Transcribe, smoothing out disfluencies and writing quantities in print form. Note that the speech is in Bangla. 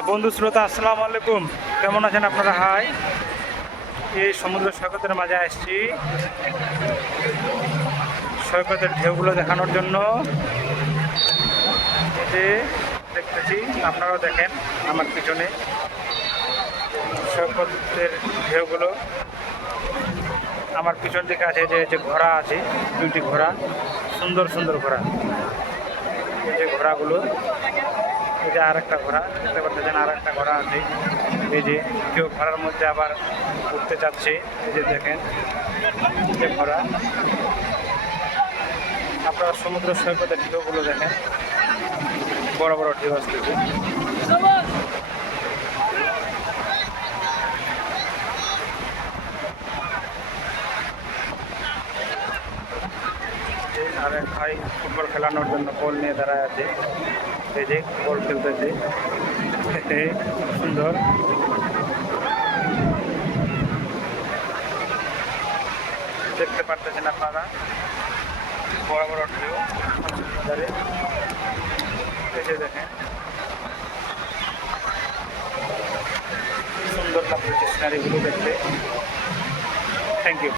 বন্ধু শ্রোতা আসসালামু আলাইকুম, কেমন আছেন আপনারা? হাই, এই সমুদ্র সৈকতের মাঝে আসছি সৈকতের ঢেউগুলো দেখানোর জন্য। এই যে দেখতেছি, আপনারাও দেখেন আমার পিছনে সৈকতের ঢেউগুলো। আমার পিছন দিকে আছে যে ঘোড়া আছে, দুইটি ঘোড়া, সুন্দর সুন্দর ঘোড়া। এই যে ঘোড়াগুলো, এই যে আর একটা ঘোড়া দেখতে পাচ্ছেন, আর একটা ঘোড়া আছে। এই যে কেউ ঘোড়ার মধ্যে আবার উঠতে চাচ্ছে। এই যে দেখেন, এই যে ঘোড়া। আপনারা সমুদ্র সৈকতের ঢেউগুলো দেখেন, বড় বড় ঢেউ আসতেছে। আর এক ভাই ফুটবল খেলানোর জন্য বল নিয়ে দাঁড়ায় আছে। এই যে বল খেলতেছে, সুন্দর। দেখতে পারতেছেন আপনারা বড় বড় ঢেউ বাজারে। এসে দেখেন, সুন্দর লাগছে সিনারিগুলো দেখতে। Thank you.